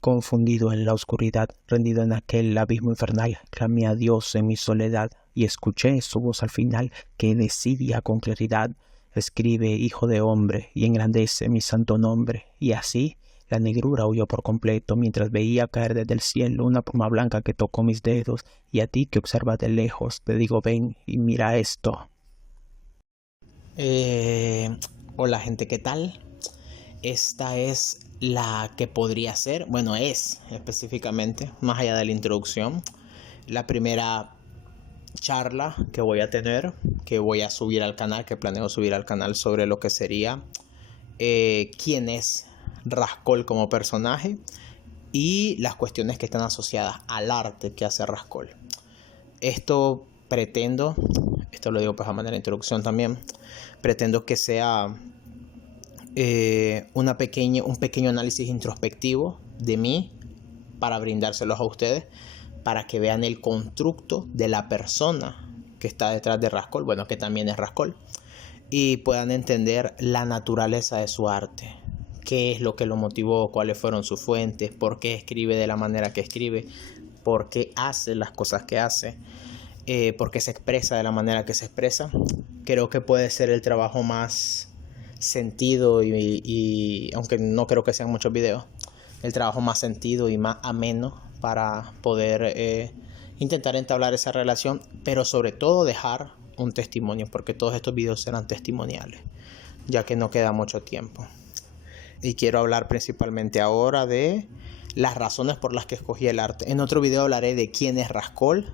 Confundido en la oscuridad, rendido en aquel abismo infernal, clamé a Dios en mi soledad y escuché su voz al final que decía con claridad: escribe, hijo de hombre, y engrandece mi santo nombre. Y así la negrura huyó por completo mientras veía caer desde el cielo una pluma blanca que tocó mis dedos. Y a ti que observas de lejos te digo: ven y mira esto. Eh, Hola gente, ¿qué tal? Esta es la que podría ser, bueno, es específicamente, más allá de la introducción, la primera charla que voy a tener, que voy a subir al canal, que planeo subir al canal sobre lo que sería quién es Rascol como personaje y las cuestiones que están asociadas al arte que hace Rascol. Esto pretendo, esto lo digo pues a manera de introducción también, pretendo que sea un pequeño análisis introspectivo de mí para brindárselos a ustedes, para que vean el constructo de la persona que está detrás de Rascol, bueno, que también es Rascol, y puedan entender la naturaleza de su arte, qué es lo que lo motivó, cuáles fueron sus fuentes, por qué escribe de la manera que escribe, por qué hace las cosas que hace, por qué se expresa de la manera que se expresa. Creo que puede ser el trabajo más sentido y aunque no creo que sean muchos videos, el trabajo más sentido y más ameno para poder intentar entablar esa relación, pero sobre todo dejar un testimonio, porque todos estos videos serán testimoniales, ya que no queda mucho tiempo. Y quiero hablar principalmente ahora de las razones por las que escogí el arte. En otro video hablaré de quién es Rascol,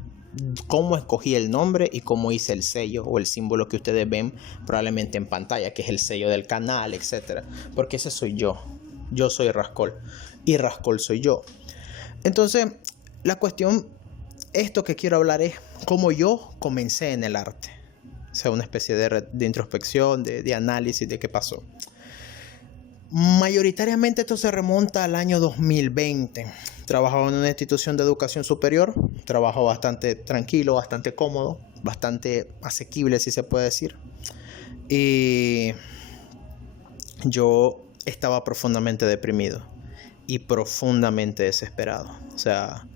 cómo escogí el nombre y cómo hice el sello o el símbolo que ustedes ven probablemente en pantalla, que es el sello del canal, etcétera, porque ese soy yo soy Rascol y Rascol soy yo. Entonces la cuestión, esto que quiero hablar es cómo yo comencé en el arte, o sea, una especie de introspección, de análisis de qué pasó. Mayoritariamente esto se remonta al año 2020. Trabajaba en una institución de educación superior, trabajo bastante tranquilo, bastante cómodo, bastante asequible, si se puede decir. Y yo estaba profundamente deprimido y profundamente desesperado. O sea,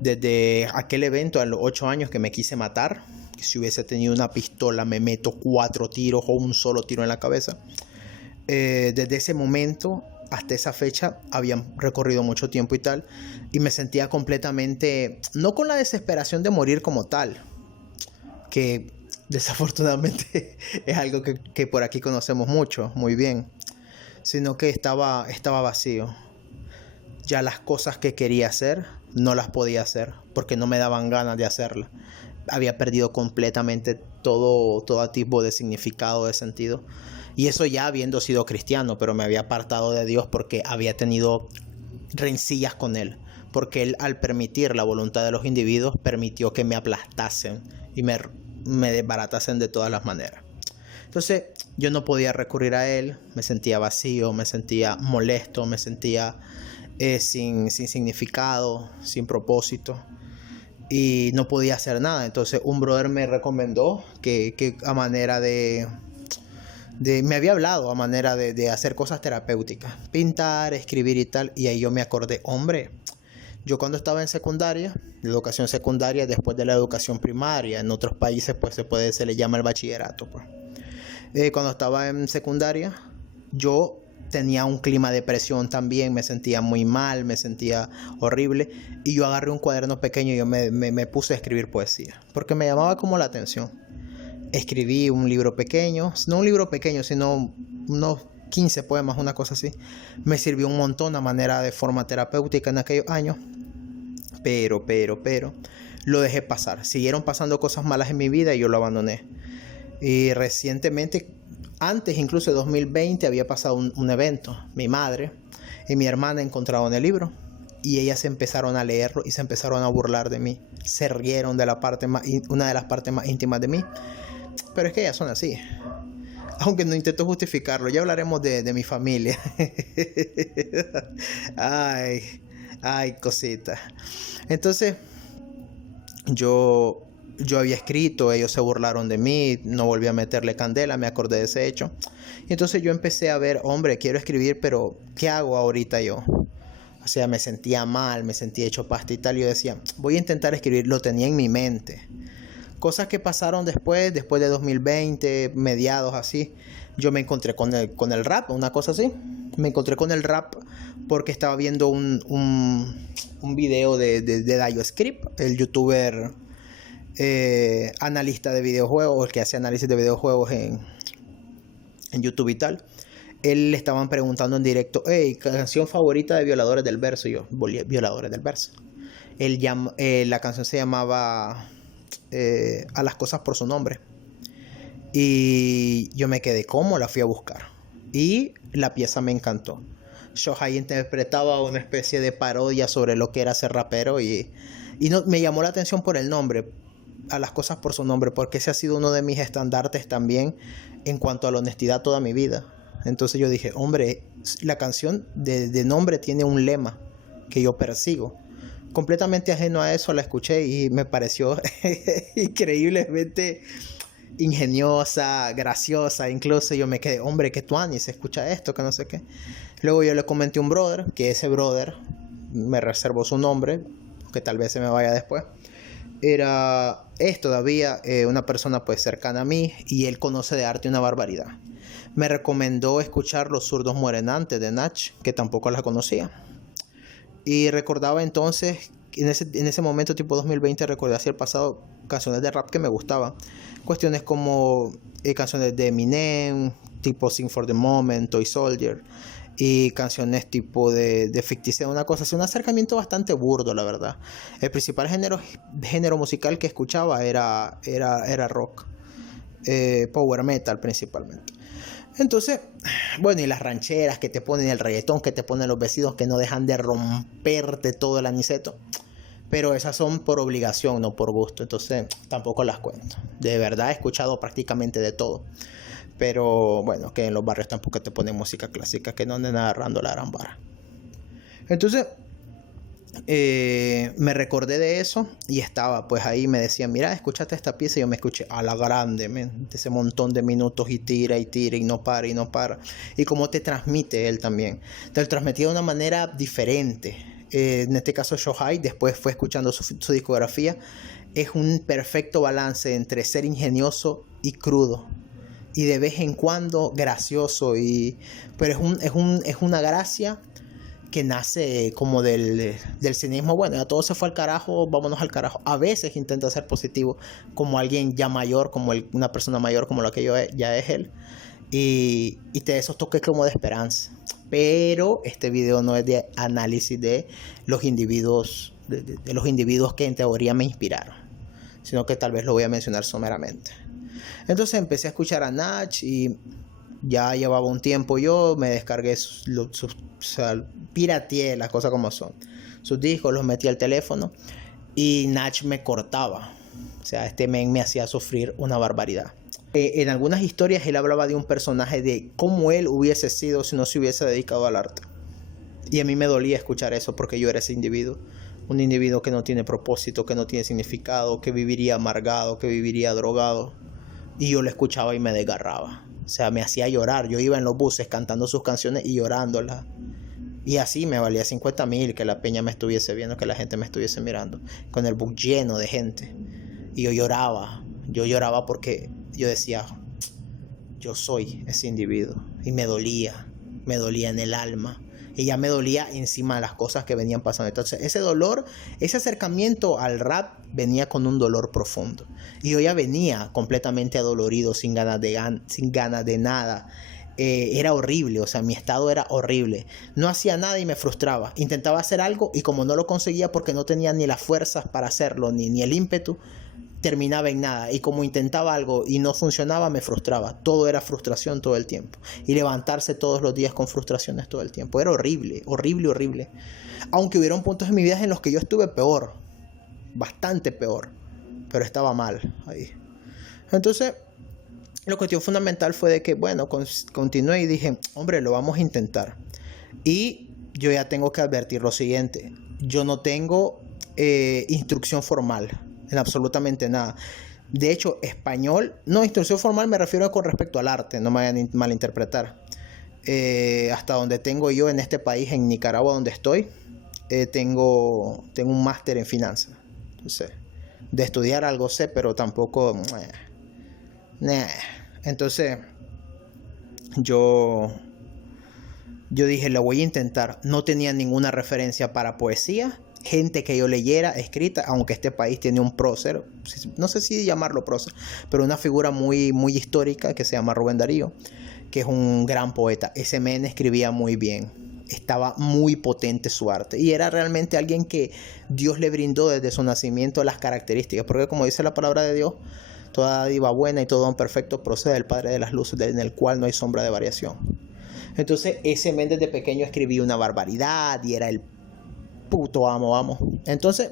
desde aquel evento a los 8 años que me quise matar, que si hubiese tenido una pistola me meto 4 tiros o un solo tiro en la cabeza. Desde ese momento hasta esa fecha habían recorrido mucho tiempo y tal, y me sentía completamente, no con la desesperación de morir como tal, que desafortunadamente es algo que por aquí conocemos mucho, muy bien, sino que estaba vacío. Ya las cosas que quería hacer no las podía hacer porque no me daban ganas de hacerlas. Había perdido completamente todo tipo de significado, de sentido. Y eso ya habiendo sido cristiano, pero me había apartado de Dios porque había tenido rencillas con Él. Porque Él, al permitir la voluntad de los individuos, permitió que me aplastasen y me desbaratasen de todas las maneras. Entonces yo no podía recurrir a Él, me sentía vacío, me sentía molesto, me sentía sin significado, sin propósito. Y no podía hacer nada. Entonces un brother me recomendó que a manera me había hablado a manera de hacer cosas terapéuticas, pintar, escribir y tal. Y ahí yo me acordé, hombre, yo cuando estaba en secundaria, de educación secundaria, después de la educación primaria, en otros países pues se le llama el bachillerato, pues. Cuando estaba en secundaria, yo tenía un clima de depresión también, me sentía muy mal, me sentía horrible, y yo agarré un cuaderno pequeño y yo me puse a escribir poesía, porque me llamaba como la atención. Escribí un libro pequeño, no un libro pequeño, sino unos 15 poemas, una cosa así. Me sirvió un montón a manera de forma terapéutica en aquellos años, pero lo dejé pasar. Siguieron pasando cosas malas en mi vida y yo lo abandoné. Y recientemente, antes incluso de 2020, había pasado un evento. Mi madre y mi hermana encontraron el libro y ellas empezaron a leerlo y se empezaron a burlar de mí. Se rieron de una de las partes más íntimas de mí. Pero es que ellas son así. Aunque no intento justificarlo. Ya hablaremos de mi familia. Ay, cosita. Entonces, yo había escrito, ellos se burlaron de mí, no volví a meterle candela, me acordé de ese hecho. Y entonces yo empecé a ver, hombre, quiero escribir, pero ¿qué hago ahorita yo? O sea, me sentía mal, me sentía hecho pasta y tal. Y yo decía, voy a intentar escribir. Lo tenía en mi mente. Cosas que pasaron después de 2020, mediados así. Yo me encontré con el rap, una cosa así. Me encontré con el rap porque estaba viendo un video de DioScript, el youtuber analista de videojuegos, el que hace análisis de videojuegos en YouTube y tal. Él le estaban preguntando en directo, hey, canción favorita de Violadores del Verso. Y yo, Violadores del Verso. La canción se llamaba A las cosas por su nombre. Y yo me quedé, ¿cómo? La fui a buscar. Y la pieza me encantó. Shohei interpretaba una especie de parodia sobre lo que era ser rapero. Y no, me llamó la atención por el nombre, A las cosas por su nombre, porque ese ha sido uno de mis estandartes también en cuanto a la honestidad toda mi vida. Entonces yo dije, hombre, la canción de nombre tiene un lema que yo persigo. Completamente ajeno a eso la escuché y me pareció increíblemente ingeniosa, graciosa. Incluso yo me quedé, hombre, que tuanis, se escucha esto, que no sé qué. Luego yo le comenté a un brother, que ese brother, me reservó su nombre, que tal vez se me vaya después. Es todavía una persona pues cercana a mí y él conoce de arte una barbaridad. Me recomendó escuchar Los zurdos mueren antes de Nach, que tampoco la conocía. Y recordaba entonces, en ese momento tipo 2020, recordé hacia el pasado canciones de rap que me gustaban. Cuestiones como canciones de Eminem, tipo Sing for the Moment, Toy Soldier. Y canciones tipo de ficticia, una cosa así, un acercamiento bastante burdo, la verdad. El principal género musical que escuchaba era rock, power metal principalmente. Entonces, bueno, y las rancheras que te ponen, el reggaetón que te ponen los vecinos que no dejan de romperte todo el aniceto. Pero esas son por obligación, no por gusto. Entonces, tampoco las cuento. De verdad he escuchado prácticamente de todo. Pero bueno, que en los barrios tampoco te ponen música clásica, que no anden agarrando la gran vara. Entonces, me recordé de eso y estaba pues ahí, me decían, mira, escúchate esta pieza. Y yo me escuché a la grande, de ese montón de minutos y tira y no para y no para. Y cómo te transmite él también. Te lo transmitía de una manera diferente. En este caso Shohei, después fue escuchando su discografía. Es un perfecto balance entre ser ingenioso y crudo. Y de vez en cuando gracioso. Pero es una gracia que nace como del cinismo. Bueno, ya todo se fue al carajo, vámonos al carajo. A veces intenta ser positivo, como alguien ya mayor, como una persona mayor como la que yo ya es él. Y te da esos toques como de esperanza. Pero este video no es de análisis de los individuos, de los individuos que en teoría me inspiraron, sino que tal vez lo voy a mencionar someramente. Entonces empecé a escuchar a Nach y ya llevaba un tiempo yo, me descargué pirateé las cosas como son. Sus discos los metí al teléfono y Nach me cortaba. O sea, este men me hacía sufrir una barbaridad. En algunas historias él hablaba de un personaje, de cómo él hubiese sido si no se hubiese dedicado al arte. Y a mí me dolía escuchar eso porque yo era ese individuo. Un individuo que no tiene propósito, que no tiene significado, que viviría amargado, que viviría drogado. Y yo lo escuchaba y me desgarraba. O sea, me hacía llorar. Yo iba en los buses cantando sus canciones y llorándolas. Y así me valía 50,000 que la peña me estuviese viendo, que la gente me estuviese mirando. Con el bus lleno de gente. Y yo lloraba. Yo lloraba porque yo decía, yo soy ese individuo. Y me dolía en el alma. Y ya me dolía encima de las cosas que venían pasando. Entonces ese dolor, ese acercamiento al rap venía con un dolor profundo. Y yo ya venía completamente adolorido, sin ganas de nada. Era horrible, o sea, mi estado era horrible. No hacía nada y me frustraba. Intentaba hacer algo y como no lo conseguía porque no tenía ni las fuerzas para hacerlo, ni el ímpetu, terminaba en nada. Y como intentaba algo y no funcionaba, me frustraba. Todo era frustración todo el tiempo. Y levantarse todos los días con frustraciones todo el tiempo. Era horrible, horrible, horrible. Aunque hubieron puntos en mi vida en los que yo estuve peor. Bastante peor. Pero estaba mal ahí. Entonces, la cuestión fundamental fue de que, bueno, continué y dije, hombre, lo vamos a intentar. Y yo ya tengo que advertir lo siguiente. Yo no tengo instrucción formal en absolutamente nada. De hecho, instrucción formal me refiero con respecto al arte, no me vayan a malinterpretar. Hasta donde tengo yo en este país, en Nicaragua, donde estoy, tengo un máster en finanzas. Entonces, de estudiar algo sé, pero tampoco... Entonces, yo dije, lo voy a intentar. No tenía ninguna referencia para poesía, gente que yo leyera escrita, aunque este país tiene un prócer, no sé si llamarlo prócer, pero una figura muy, muy histórica que se llama Rubén Darío, que es un gran poeta. Ese men escribía muy bien, estaba muy potente su arte y era realmente alguien que Dios le brindó desde su nacimiento las características, porque como dice la palabra de Dios, toda dádiva buena y todo don perfecto procede del Padre de las luces, en el cual no hay sombra de variación. Entonces ese men desde pequeño escribía una barbaridad y era el puto amo, vamos. Entonces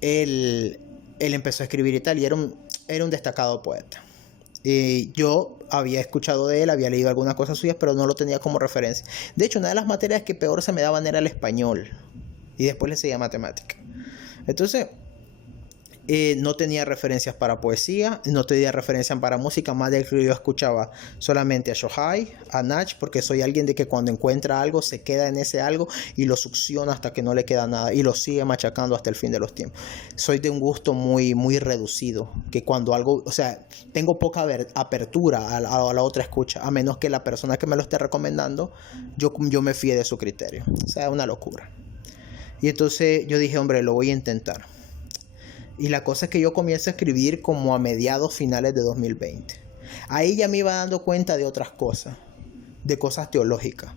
él empezó a escribir y tal, y era un destacado poeta. Y yo había escuchado de él, había leído algunas cosas suyas, pero no lo tenía como referencia. De hecho, una de las materias que peor se me daban era el español, y después le seguía matemática. Entonces no tenía referencias para poesía, no tenía referencias para música, más de que yo escuchaba solamente a Shohai, a Nach, porque soy alguien de que cuando encuentra algo se queda en ese algo y lo succiona hasta que no le queda nada y lo sigue machacando hasta el fin de los tiempos. Soy de un gusto muy, muy reducido, que cuando algo, o sea, tengo poca apertura a la otra escucha, a menos que la persona que me lo esté recomendando, yo me fíe de su criterio. O sea, es una locura. Y entonces yo dije, hombre, lo voy a intentar. Y la cosa es que yo comienzo a escribir como a mediados finales de 2020. Ahí ya me iba dando cuenta de otras cosas, de cosas teológicas,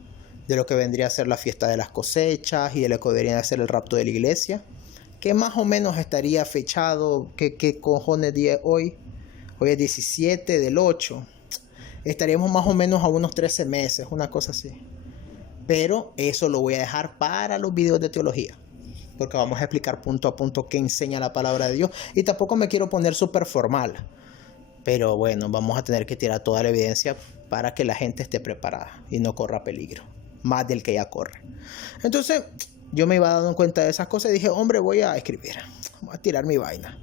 de lo que vendría a ser la fiesta de las cosechas y de lo que vendría a ser el rapto de la iglesia, que más o menos estaría fechado, ¿qué cojones día es hoy? Hoy es 17 del 8. Estaríamos más o menos a unos 13 meses, una cosa así. Pero eso lo voy a dejar para los videos de teología, porque vamos a explicar punto a punto qué enseña la palabra de Dios. Y tampoco me quiero poner súper formal, pero bueno, vamos a tener que tirar toda la evidencia para que la gente esté preparada y no corra peligro, más del que ya corre. Entonces yo me iba dando cuenta de esas cosas y dije, hombre, voy a escribir, voy a tirar mi vaina.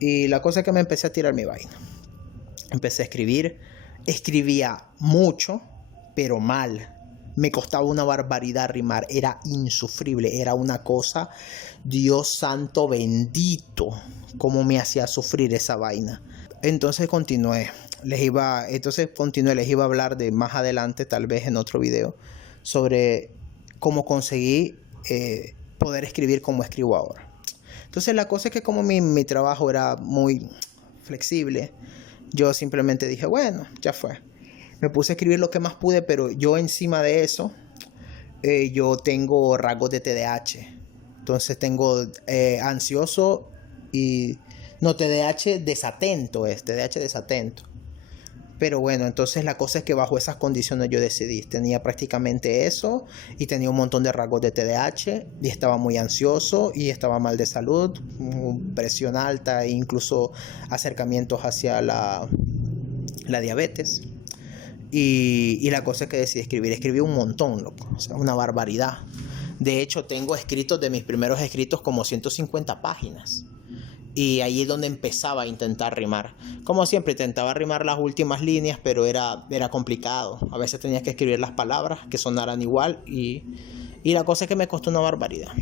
Y la cosa es que me empecé a tirar mi vaina. Empecé a escribir, escribía mucho, pero mal. Me costaba una barbaridad rimar, era insufrible, era una cosa, Dios santo bendito, cómo me hacía sufrir esa vaina. Entonces continué, les iba a hablar de más adelante, tal vez en otro video, sobre cómo conseguí poder escribir como escribo ahora. Entonces la cosa es que como mi trabajo era muy flexible, yo simplemente dije, bueno, ya fue. Me puse a escribir lo que más pude, pero yo encima de eso, yo tengo rasgos de TDAH. Entonces tengo ansioso y... No, TDAH desatento TDAH desatento. Pero bueno, entonces la cosa es que bajo esas condiciones yo decidí. Tenía prácticamente eso y tenía un montón de rasgos de TDAH y estaba muy ansioso y estaba mal de salud, presión alta e incluso acercamientos hacia la diabetes. Y la cosa es que decidí escribir. Escribí un montón, loco. O sea, una barbaridad. De hecho, tengo escritos de mis primeros escritos como 150 páginas. Y ahí es donde empezaba a intentar rimar. Como siempre, intentaba rimar las últimas líneas, pero era complicado. A veces tenías que escribir las palabras que sonaran igual. Y la cosa es que me costó una barbaridad.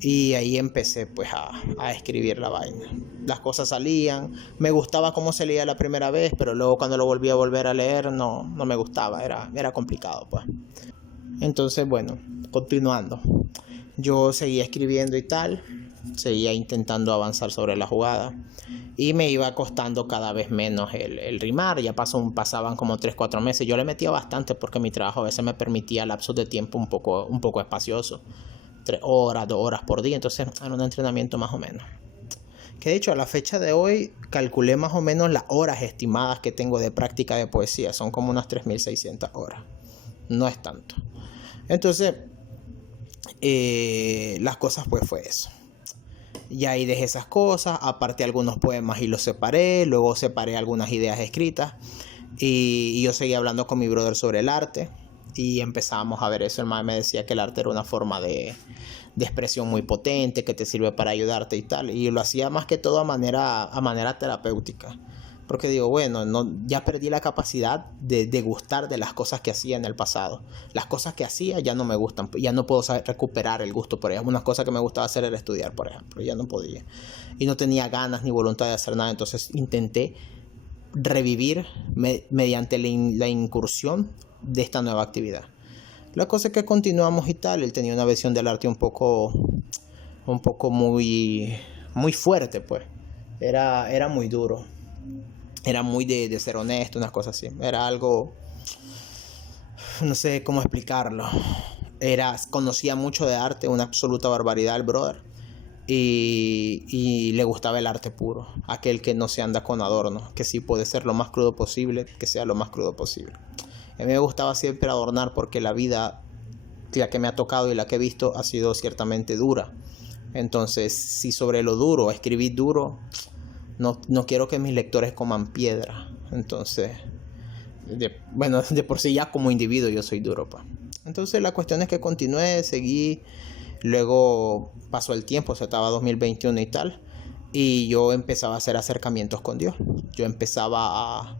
Y ahí empecé pues a escribir la vaina. Las cosas salían. Me gustaba cómo se leía la primera vez, pero luego cuando lo volví a volver a leer no me gustaba. Era complicado pues. Entonces bueno, continuando. Yo seguía escribiendo y tal. Seguía intentando avanzar sobre la jugada. Y me iba costando cada vez menos el rimar. Ya pasaban como 3-4 meses. Yo le metía bastante porque mi trabajo a veces me permitía lapsos de tiempo un poco espacioso. 3 horas, 2 horas por día, entonces era un entrenamiento más o menos. Que de hecho a la fecha de hoy calculé más o menos las horas estimadas que tengo de práctica de poesía, son como unas 3.600 horas, no es tanto. Entonces las cosas pues fue eso. Y ahí dejé esas cosas, aparté algunos poemas y los separé, luego separé algunas ideas escritas y yo seguía hablando con mi brother sobre el arte. Y empezábamos a ver eso. El man me decía que el arte era una forma de expresión muy potente, que te sirve para ayudarte y tal. Y lo hacía más que todo a manera terapéutica. Porque digo, bueno, no, ya perdí la capacidad de gustar de las cosas que hacía en el pasado. Las cosas que hacía ya no me gustan, ya no puedo recuperar el gusto por ellas. Una cosa que me gustaba hacer era estudiar, por ejemplo, ya no podía. Y no tenía ganas ni voluntad de hacer nada, entonces intenté revivir mediante la incursión de esta nueva actividad. La cosa es que continuamos y tal. Él tenía una visión del arte un poco muy fuerte, pues. Era muy duro. Era muy de ser honesto, unas cosas así. Era algo, no sé cómo explicarlo. Conocía mucho de arte, una absoluta barbaridad el brother. Y le gustaba el arte puro, aquel que no se anda con adornos, que sí puede ser lo más crudo posible, que sea lo más crudo posible. A mí me gustaba siempre adornar porque la vida, la que me ha tocado y la que he visto, ha sido ciertamente dura. Entonces, si sobre lo duro escribí duro, no quiero que mis lectores coman piedra. Entonces, de por sí ya como individuo yo soy duro, pa. Entonces la cuestión es que continué, seguí. Luego pasó el tiempo, se estaba 2021 y tal, y yo empezaba a hacer acercamientos con Dios. Yo empezaba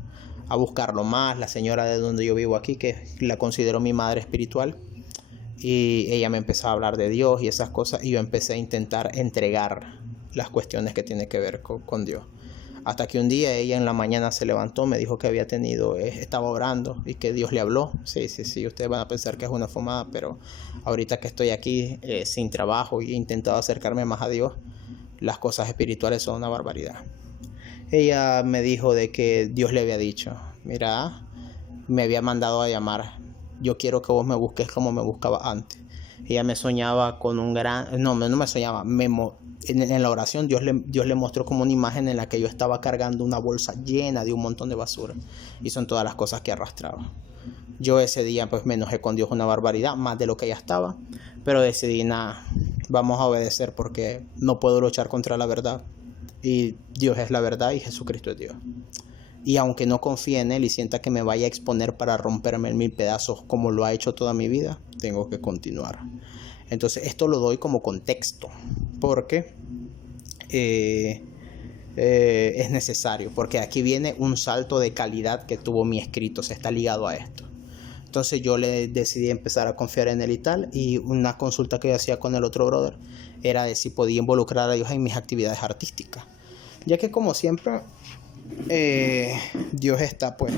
a buscarlo más. La señora de donde yo vivo aquí, que la considero mi madre espiritual, y ella me empezó a hablar de Dios y esas cosas, y yo empecé a intentar entregar las cuestiones que tienen que ver con Dios. Hasta que un día ella en la mañana se levantó, me dijo que estaba orando y que Dios le habló. Sí, ustedes van a pensar que es una fumada, pero ahorita que estoy aquí sin trabajo y he intentado acercarme más a Dios, las cosas espirituales son una barbaridad. Ella me dijo de que Dios le había dicho, mira, me había mandado a llamar, yo quiero que vos me busques como me buscaba antes. Ella me soñaba con un gran... No me soñaba, en la oración Dios le mostró como una imagen en la que yo estaba cargando una bolsa llena de un montón de basura, y son todas las cosas que arrastraba. Yo ese día pues me enojé con Dios una barbaridad, más de lo que ya estaba, pero decidí, nada, vamos a obedecer porque no puedo luchar contra la verdad, y Dios es la verdad y Jesucristo es Dios. Y aunque no confíe en Él y sienta que me vaya a exponer para romperme en 1000 pedazos como lo ha hecho toda mi vida, tengo que continuar. Entonces esto lo doy como contexto porque es necesario, porque aquí viene un salto de calidad que tuvo mi escrito, se está ligado a esto. Entonces yo le decidí empezar a confiar en él y tal, y una consulta que yo hacía con el otro brother era de si podía involucrar a Dios en mis actividades artísticas, ya que como siempre Dios está pues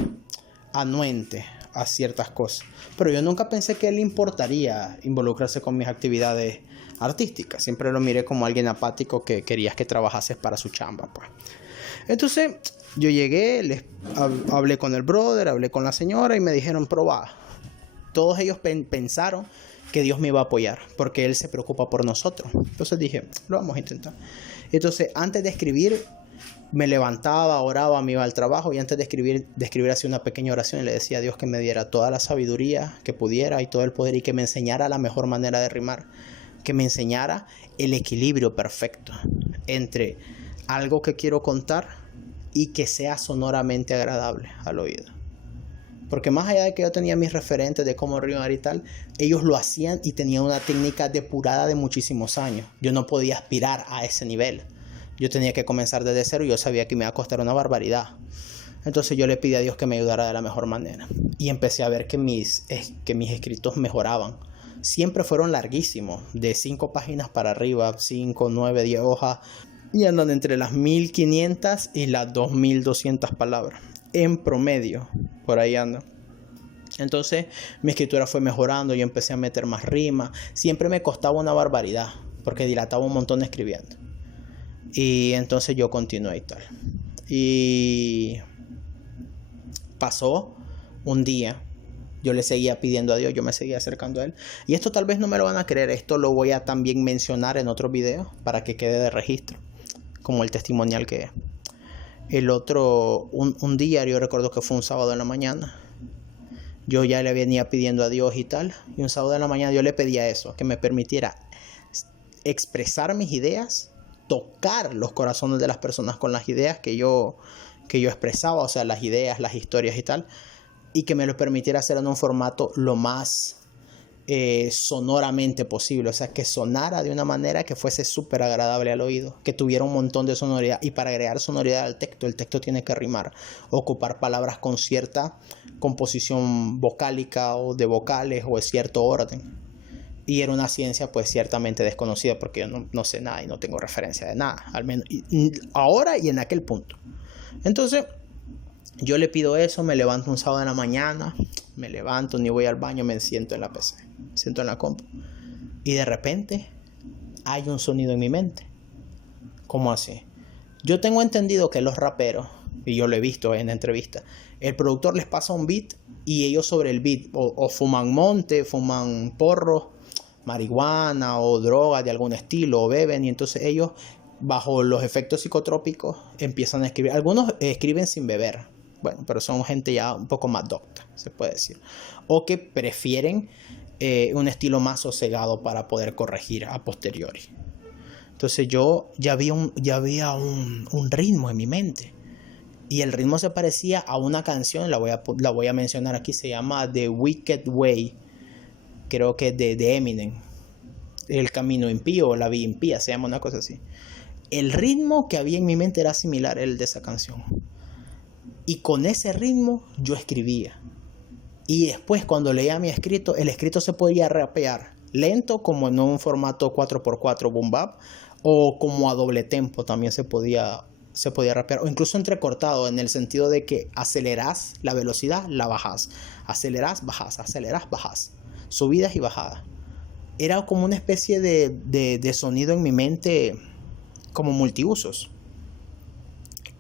anuente a ciertas cosas, pero yo nunca pensé que le importaría involucrarse con mis actividades artísticas. Siempre lo miré como alguien apático que querías que trabajases para su chamba, pues. Entonces yo llegué, hablé con el brother, hablé con la señora y me dijeron, probá. Todos ellos pensaron que Dios me iba a apoyar porque Él se preocupa por nosotros. Entonces dije, lo vamos a intentar. Entonces antes de escribir, me levantaba, oraba, me iba al trabajo, y antes de escribir hacía una pequeña oración y le decía a Dios que me diera toda la sabiduría que pudiera y todo el poder, y que me enseñara la mejor manera de rimar, que me enseñara el equilibrio perfecto entre algo que quiero contar y que sea sonoramente agradable al oído. Porque más allá de que yo tenía mis referentes de cómo rimar y tal, ellos lo hacían y tenían una técnica depurada de muchísimos años. Yo no podía aspirar a ese nivel. Yo tenía que comenzar desde cero y yo sabía que me iba a costar una barbaridad. Entonces yo le pedí a Dios que me ayudara de la mejor manera. Y empecé a ver que mis escritos mejoraban. Siempre fueron larguísimos, de 5 páginas para arriba, 5, 9, 10 hojas. Y andan entre las 1500 y las 2200 palabras. En promedio, por ahí andan. Entonces mi escritura fue mejorando, yo empecé a meter más rimas. Siempre me costaba una barbaridad, porque dilataba un montón escribiendo. Y entonces yo continué y tal. Y pasó un día, yo le seguía pidiendo a Dios, yo me seguía acercando a Él. Y esto tal vez no me lo van a creer, esto lo voy a también mencionar en otros videos para que quede de registro, como el testimonial que es. Un día, yo recuerdo que fue un sábado en la mañana, yo ya le venía pidiendo a Dios y tal, y un sábado en la mañana yo le pedía eso, que me permitiera expresar mis ideas, tocar los corazones de las personas con las ideas que yo expresaba, o sea, las ideas, las historias y tal, y que me lo permitiera hacer en un formato lo más sonoramente posible, o sea, que sonara de una manera que fuese súper agradable al oído, que tuviera un montón de sonoridad. Y para agregar sonoridad al texto, el texto tiene que rimar, ocupar palabras con cierta composición vocálica o de vocales o de cierto orden. Y era una ciencia pues ciertamente desconocida, porque yo no sé nada y no tengo referencia de nada, al menos ahora y en aquel punto. Entonces yo le pido eso, me levanto un sábado en la mañana, me levanto, ni voy al baño, me siento en la PC, me siento en la compu, y de repente hay un sonido en mi mente. ¿Cómo así? Yo tengo entendido que los raperos, y yo lo he visto en entrevistas, el productor les pasa un beat y ellos sobre el beat o fuman monte, fuman porro, marihuana o droga de algún estilo, o beben, y entonces ellos bajo los efectos psicotrópicos empiezan a escribir. Algunos escriben sin beber, bueno, pero son gente ya un poco más docta, se puede decir, o que prefieren un estilo más sosegado para poder corregir a posteriori. Entonces yo ya había un ritmo en mi mente, y el ritmo se parecía a una canción, la voy a mencionar aquí, se llama The Wicked Way, creo que es de Eminem, El Camino Impío o La Vía Impía, se llama una cosa así. El ritmo que había en mi mente era similar al de esa canción, y con ese ritmo yo escribía. Y después cuando leía mi escrito, el escrito se podía rapear lento, como en un formato 4x4 boom bap, o como a doble tempo también se podía rapear, o incluso entrecortado, en el sentido de que acelerás la velocidad, la bajás, acelerás, bajás, subidas y bajadas. Era como una especie de sonido en mi mente, como multiusos.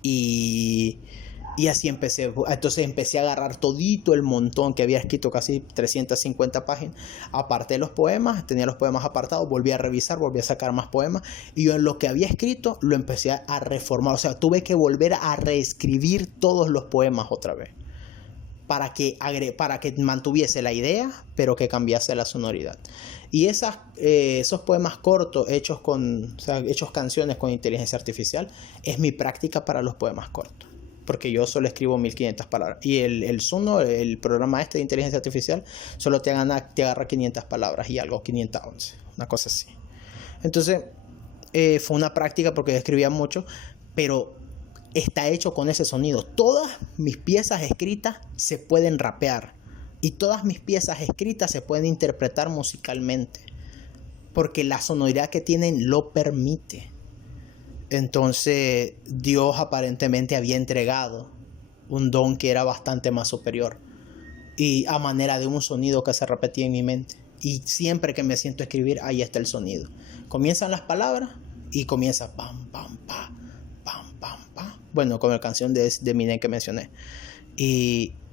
Y así empecé. Entonces empecé a agarrar todito el montón que había escrito, casi 350 páginas. Aparté los poemas, tenía los poemas apartados, volví a revisar, volví a sacar más poemas. Y yo en lo que había escrito lo empecé a reformar. O sea, tuve que volver a reescribir todos los poemas otra vez, para que mantuviese la idea, pero que cambiase la sonoridad. Y esos poemas cortos hechos canciones con inteligencia artificial, es mi práctica para los poemas cortos, porque yo solo escribo 1500 palabras. Y el Suno, el programa de inteligencia artificial, solo te agarra 500 palabras y algo, 511, una cosa así. Entonces, fue una práctica porque yo escribía mucho, pero está hecho con ese sonido. Todas mis piezas escritas se pueden rapear, y todas mis piezas escritas se pueden interpretar musicalmente, porque la sonoridad que tienen lo permite. Entonces Dios aparentemente había entregado un don que era bastante más superior, y a manera de un sonido que se repetía en mi mente. Y siempre que me siento a escribir, ahí está el sonido. Comienzan las palabras y comienza pam, pam, pa, pam, pam, pa. Bueno, con la canción de Eminem que mencioné.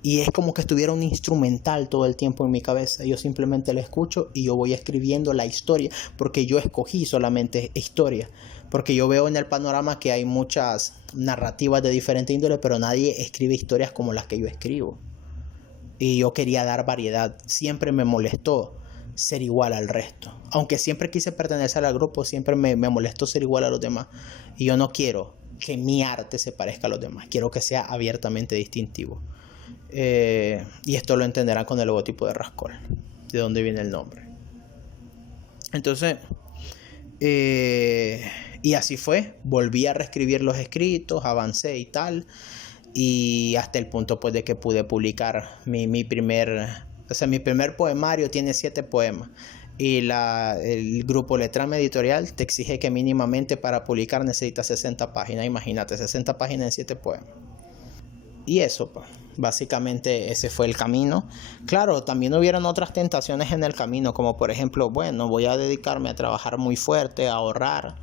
Y es como que estuviera un instrumental todo el tiempo en mi cabeza. Yo simplemente lo escucho y yo voy escribiendo la historia, porque yo escogí solamente historia. Porque yo veo en el panorama que hay muchas narrativas de diferente índole, pero nadie escribe historias como las que yo escribo. Y yo quería dar variedad. Siempre me molestó ser igual al resto. Aunque siempre quise pertenecer al grupo, siempre me molestó ser igual a los demás. Y yo no quiero que mi arte se parezca a los demás. Quiero que sea abiertamente distintivo. Y esto lo entenderán con el logotipo de Rascol, de dónde viene el nombre. Entonces, y así fue. Volví a reescribir los escritos, avancé y tal, y hasta el punto pues de que pude publicar mi primer poemario. Tiene 7 poemas, y el grupo Letrame Editorial te exige que mínimamente para publicar necesitas 60 páginas. Imagínate, 60 páginas en 7 poemas. Y eso, pues, básicamente ese fue el camino. Claro, también hubieron otras tentaciones en el camino, como por ejemplo, bueno, voy a dedicarme a trabajar muy fuerte, a ahorrar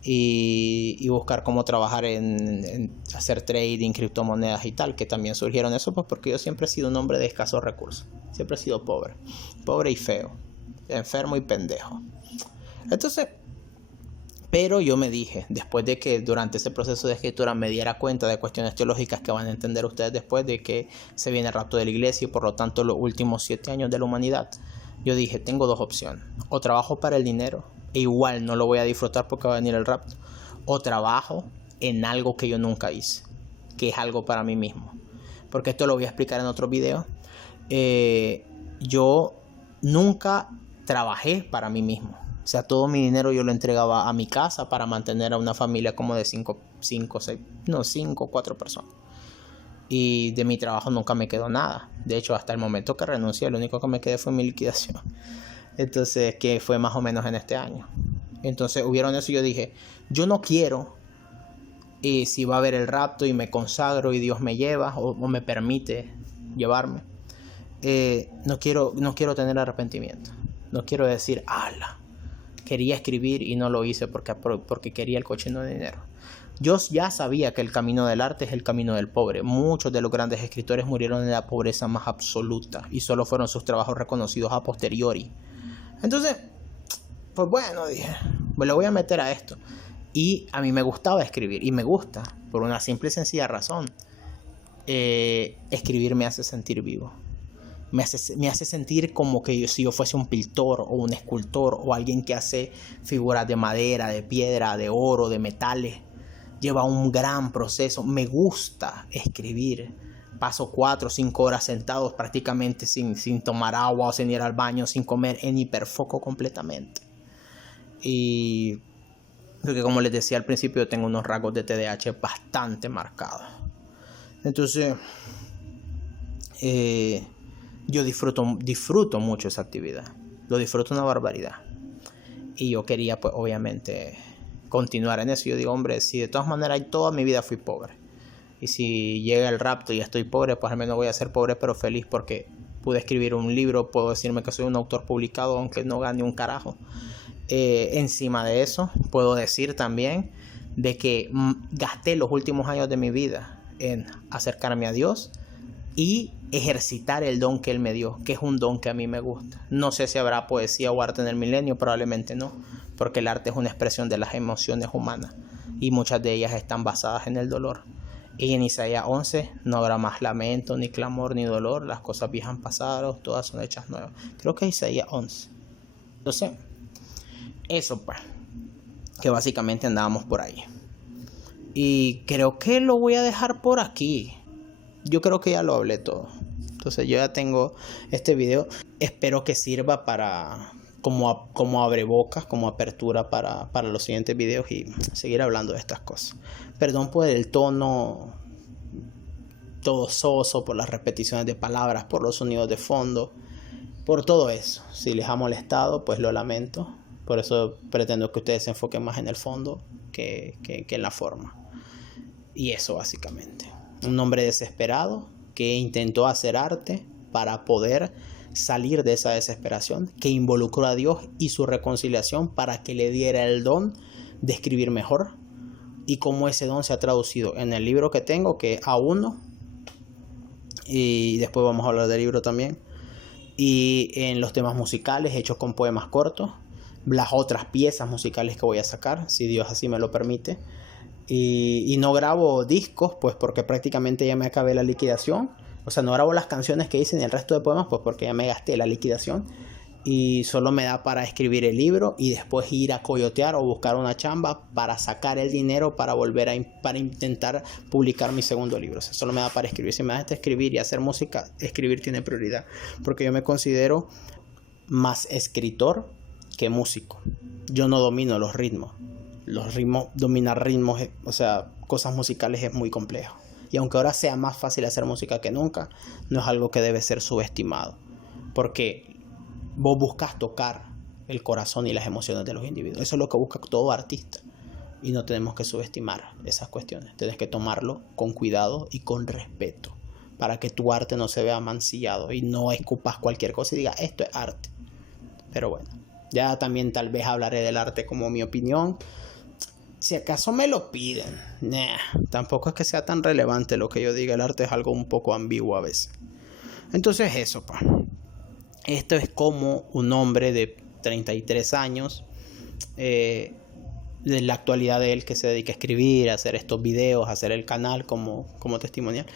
y buscar cómo trabajar en hacer trading, criptomonedas y tal, que también surgieron eso, pues porque yo siempre he sido un hombre de escasos recursos. Siempre he sido pobre y feo, enfermo y pendejo. Entonces, pero yo me dije, después de que durante ese proceso de escritura me diera cuenta de cuestiones teológicas que van a entender ustedes después, de que se viene el rapto de la iglesia y por lo tanto los últimos 7 años de la humanidad, yo dije, tengo 2 opciones: o trabajo para el dinero e igual no lo voy a disfrutar porque va a venir el rapto, o trabajo en algo que yo nunca hice, que es algo para mí mismo. Porque esto lo voy a explicar en otro video. Yo nunca trabajé para mí mismo. O sea, todo mi dinero yo lo entregaba a mi casa para mantener a una familia como de 4 personas. Y de mi trabajo nunca me quedó nada. De hecho, hasta el momento que renuncié, lo único que me quedé fue mi liquidación. Entonces, que fue más o menos en este año. Entonces, hubieron eso y yo dije, yo no quiero, si va a haber el rapto y me consagro y Dios me lleva o me permite llevarme, no quiero tener arrepentimiento. No quiero decir, ala, quería escribir y no lo hice porque quería el cochino de dinero. Yo ya sabía que el camino del arte es el camino del pobre. Muchos de los grandes escritores murieron en la pobreza más absoluta y solo fueron sus trabajos reconocidos a posteriori. Entonces, pues bueno, dije, pues le voy a meter a esto. Y a mí me gustaba escribir, y me gusta, por una simple y sencilla razón. Escribir me hace sentir vivo. Me hace sentir como que si yo fuese un pintor o un escultor o alguien que hace figuras de madera, de piedra, de oro, de metales. Lleva un gran proceso. Me gusta escribir. Paso 4 o 5 horas sentados prácticamente sin tomar agua o sin ir al baño, sin comer, en hiperfoco completamente. Y porque, como les decía al principio, yo tengo unos rasgos de TDAH bastante marcados. Entonces, yo disfruto mucho esa actividad. Lo disfruto una barbaridad. Y yo quería, pues, obviamente, continuar en eso. Yo digo, hombre, si de todas maneras toda mi vida fui pobre, y si llega el rapto y estoy pobre, pues al menos voy a ser pobre pero feliz, porque pude escribir un libro, puedo decirme que soy un autor publicado aunque no gane un carajo. Encima de eso, puedo decir también de que gasté los últimos años de mi vida en acercarme a Dios y ejercitar el don que Él me dio, que es un don que a mí me gusta. No sé si habrá poesía o arte en el milenio, probablemente no, porque el arte es una expresión de las emociones humanas y muchas de ellas están basadas en el dolor. Y en Isaías 11 no habrá más lamento, ni clamor, ni dolor, las cosas viejas pasaron, todas son hechas nuevas. Creo que es Isaías 11. Entonces, eso pues, que básicamente andábamos por ahí. Y creo que lo voy a dejar por aquí. Yo creo que ya lo hablé todo. Entonces yo ya tengo este video. Espero que sirva para como abrebocas, como apertura para los siguientes videos y seguir hablando de estas cosas. Perdón por el tono todo soso, por las repeticiones de palabras, por los sonidos de fondo, por todo eso. Si les ha molestado, pues lo lamento. Por eso pretendo que ustedes se enfoquen más en el fondo que en la forma. Y eso básicamente. Un hombre desesperado que intentó hacer arte para poder salir de esa desesperación, que involucró a Dios y su reconciliación para que le diera el don de escribir mejor, y cómo ese don se ha traducido en el libro que tengo, que es A1, y después vamos a hablar del libro también, y en los temas musicales hechos con poemas cortos, las otras piezas musicales que voy a sacar, si Dios así me lo permite. Y no grabo discos, pues porque prácticamente ya me acabé la liquidación. O sea, no grabo las canciones que hice ni el resto de poemas, pues porque ya me gasté la liquidación. Y solo me da para escribir el libro y después ir a coyotear o buscar una chamba para sacar el dinero para volver para intentar publicar mi segundo libro. O sea, solo me da para escribir. Si me das escribir y hacer música, escribir tiene prioridad. Porque yo me considero más escritor que músico. Yo no domino los ritmos. Dominar ritmos, o sea, cosas musicales es muy complejo. Y aunque ahora sea más fácil hacer música que nunca, no es algo que debe ser subestimado. Porque vos buscas tocar el corazón y las emociones de los individuos. Eso es lo que busca todo artista. Y no tenemos que subestimar esas cuestiones. Tienes que tomarlo con cuidado y con respeto, para que tu arte no se vea mancillado y no escupas cualquier cosa y digas, esto es arte. Pero bueno, ya también tal vez hablaré del arte como mi opinión. Si acaso me lo piden, tampoco es que sea tan relevante lo que yo diga. El arte es algo un poco ambiguo a veces. Entonces eso, pa. Esto es como un hombre de 33 años, de la actualidad de él, que se dedica a escribir, a hacer estos videos, a hacer el canal como testimonial.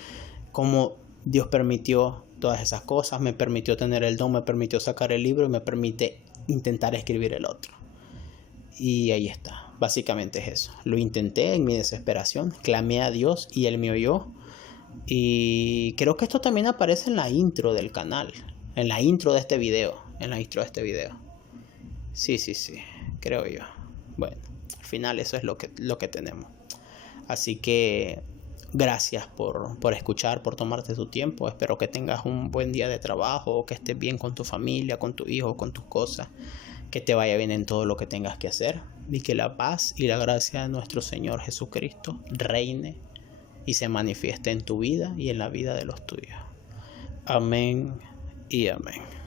Como Dios permitió todas esas cosas, me permitió tener el don, me permitió sacar el libro y me permite intentar escribir el otro. Y ahí está. Básicamente es eso. Lo intenté en mi desesperación, clamé a Dios y Él me oyó. Y creo que esto también aparece en la intro del canal, en la intro de este video, en la intro de este video. Sí, creo yo. Bueno, al final eso es lo que tenemos. Así que gracias por escuchar, por tomarte tu tiempo. Espero que tengas un buen día de trabajo, que estés bien con tu familia, con tu hijo, con tus cosas, que te vaya bien en todo lo que tengas que hacer, y que la paz y la gracia de nuestro Señor Jesucristo reine y se manifieste en tu vida y en la vida de los tuyos. Amén y amén.